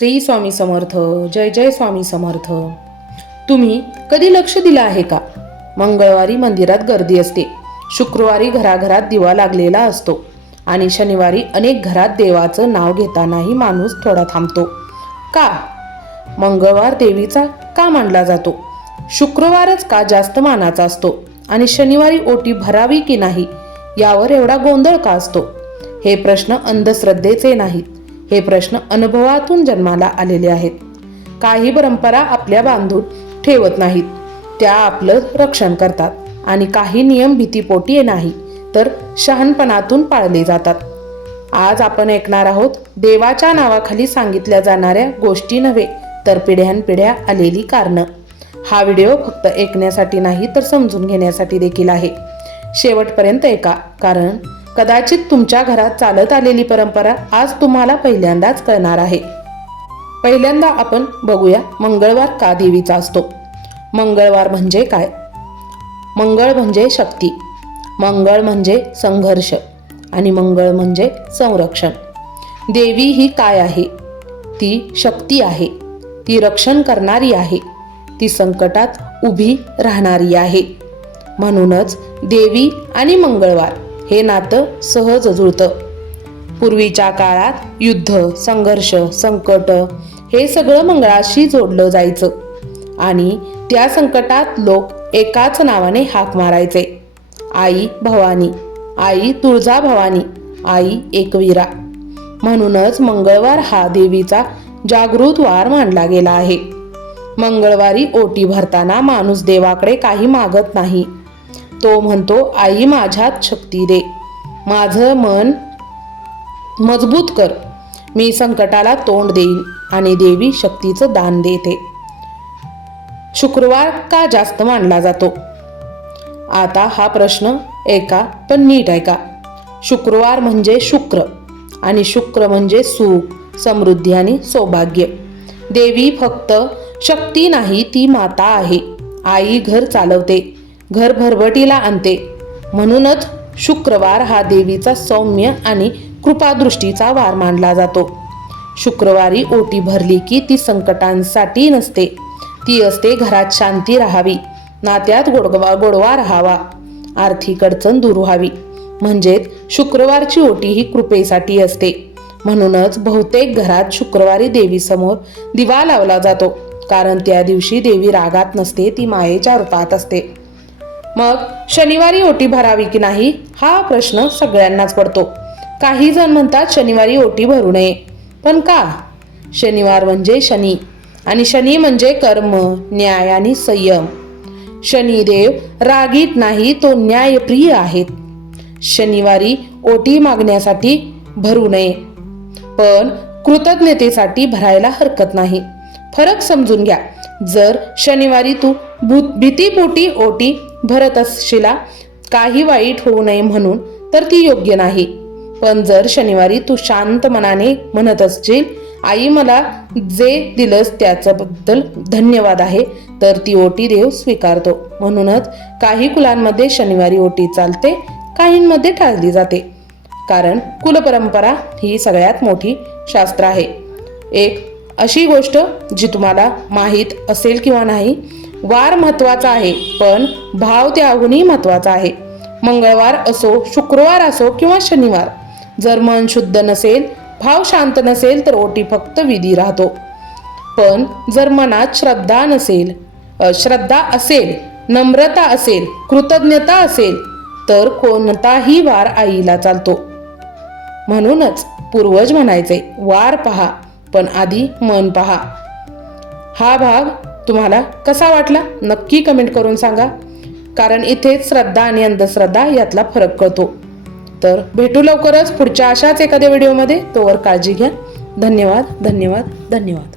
श्री स्वामी समर्थ. जय जय स्वामी समर्थ. तुम्ही कधी लक्ष दिलं आहे का? मंगळवारी मंदिरात गर्दी असते, शुक्रवारी घराघरात दिवा लागलेला असतो आणि शनिवारी अनेक घरात देवाचं नाव घेतानाही माणूस थोडा थांबतो. का? मंगळवार देवीचा का मानला जातो? शुक्रवारच का जास्त मानाचा असतो आणि शनिवारी ओटी भरावी की नाही यावर एवढा गोंधळ का असतो? हे प्रश्न अंधश्रद्धेचे नाहीत, हे प्रश्न अनुभवातून जन्माला आलेले आहेत. काही परंपरा आपल्या बांधून ठेवत नाहीत, त्या आपलं रक्षण करतात आणि काही नियम भीतीपोटी नाही तर शहाणपणातून पाळले जातात. आज आपण ऐकणार आहोत देवाच्या नावाखाली सांगितल्या जाणाऱ्या गोष्टी नव्हे तर पिढ्यानपिढ्या आलेली कारणं. हा व्हिडिओ फक्त ऐकण्यासाठी नाही तर समजून घेण्यासाठी देखील आहे. शेवटपर्यंत ऐका, कारण कदाचित तुमच्या घरात चालत आलेली परंपरा आज तुम्हाला पहिल्यांदाच कळणार आहे. पहिल्यांदा आपण बघूया मंगळवार का देवीचा असतो. मंगळवार म्हणजे काय? मंगळ म्हणजे शक्ती, मंगळ म्हणजे संघर्ष आणि मंगळ म्हणजे संरक्षण. देवी ही काय आहे? ती शक्ती आहे, ती रक्षण करणारी आहे, ती संकटात उभी राहणारी आहे. म्हणूनच देवी आणि मंगळवार हे नातं सहज जुळतं. पूर्वीच्या काळात युद्ध, संघर्ष, संकट हे सगळं मंगळाशी जोडलं जायचं आणि त्या संकटात लोक एकाच नावाने हाक मारायचे, आई भवानी, आई तुळजा भवानी, आई एकवीरा. म्हणूनच मंगळवार हा देवीचा जागृत वार मानला गेला आहे. मंगळवारी ओटी भरताना माणूस देवाकडे काही मागत नाही. तो म्हणतो, आई माझ्यात शक्ती दे, माझं मन मजबूत कर, मी संकटाला तोंड देईन आणि देवी शक्तीचं दान देते. शुक्रवार का जास्त मानला जातो? आता हा प्रश्न ऐका, पण नीट ऐका. शुक्रवार म्हणजे शुक्र आणि शुक्र म्हणजे सुख, समृद्धी आणि सौभाग्य. देवी फक्त शक्ती नाही, ती माता आहे. आई घर चालवते, घर भरभटीला आणते. म्हणूनच शुक्रवार हा देवीचा सौम्य आणि कृपादृष्टीचा वार मानला जातो. शुक्रवारी ओटी भरली की ती संकटांसाठी नसते, ती असते घरात शांती राहावी, नात्यात गोडवा राहावा, आर्थिक अडचण दूर व्हावी. म्हणजेच शुक्रवारची ओटी ही कृपेसाठी असते. म्हणूनच बहुतेक घरात शुक्रवारी देवीसमोर दिवा लावला जातो, कारण त्या दिवशी देवी रागात नसते, ती मायेच्या रूपात असते. मग शनिवारी ओटी भरावी की नाही हा प्रश्न सगळ्यांनाच पडतो. काही जण म्हणतात शनिवारी ओटी भरू नये, पण का? शनिवार म्हणजे शनी आणि शनी म्हणजे कर्म, न्याय आणि संयम. शनिदेव रागीट नाही, तो न्यायप्रिय आहेत. शनिवारी ओटी मागण्यासाठी भरू नये, पण कृतज्ञतेसाठी भरायला हरकत नाही. फरक समजून घ्या. जर शनिवारी तू भीतीपोटी ओटी भरत असशील, काही वाईट होऊ नये म्हणून, तर ती योग्य नाही. पण जर शनिवारी तू शांत मनाने म्हणत असशील, आई मला जे दिलंस त्याच्याबद्दल धन्यवाद आहे, तर ती ओटी देव स्वीकारतो. म्हणूनच काही कुलांमध्ये शनिवारी ओटी चालते, काहींमध्ये टाळली जाते, कारण कुलपरंपरा ही सगळ्यात मोठी शास्त्र आहे. एक अशी गोष्ट जी तुम्हाला माहीत असेल किंवा नाही, वार महत्वाचा आहे पण भाव त्याहूनही महत्वाचा आहे. मंगळवार असो, शुक्रवार असो किंवा शनिवार, जर मन शुद्ध नसेल, भाव शांत नसेल तर ओटी फक्त विधी राहतो. पण जर मनात श्रद्धा असेल, नम्रता असेल, कृतज्ञता असेल, तर कोणताही वार आईला चालतो. म्हणूनच पूर्वज म्हणायचे, वार पहा पण आधी मन पहा. हा भाग तुम्हाला कसा वाटला नक्की कमेंट करून सांगा, कारण इथेच श्रद्धा आणि अंधश्रद्धा यातला फरक कळतो. तर भेटू लवकरच पुढच्या अशाच एखाद्या व्हिडिओमध्ये. तोवर काळजी घ्या. धन्यवाद, धन्यवाद, धन्यवाद.